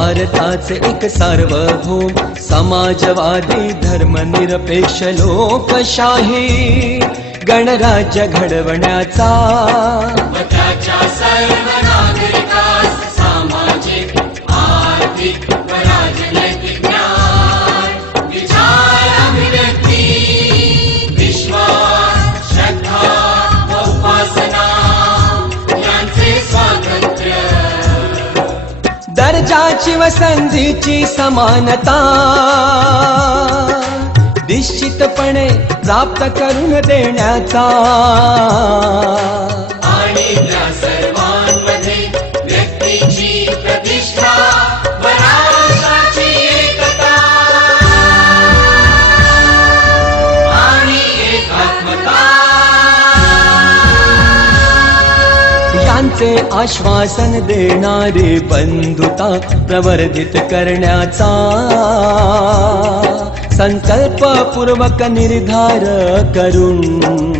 भारताचे एक सार्वभौम समाजवादी धर्मनिरपेक्ष लोकशाही गणराज्य घडवण्याचा व त्याच्या सर्व नागरिकास सामाजिक आर्थिक व राजनैतिक न्याय विचार अभिव्यक्ती विश्वास श्रद्धा व उपासना यांचे स्वातंत्र्य दर्जाची व संधीची समानता निश्चितपणे प्राप्त करून देण्याचा आणि त्या सर्वांमध्ये व्यक्तीची प्रतिष्ठा व राष्ट्राची एकता आणि एकात्मता यांचे आश्वासन देणारी बंधुता प्रवर्धित करण्याचा संकल्पपूर्वक निर्धार करून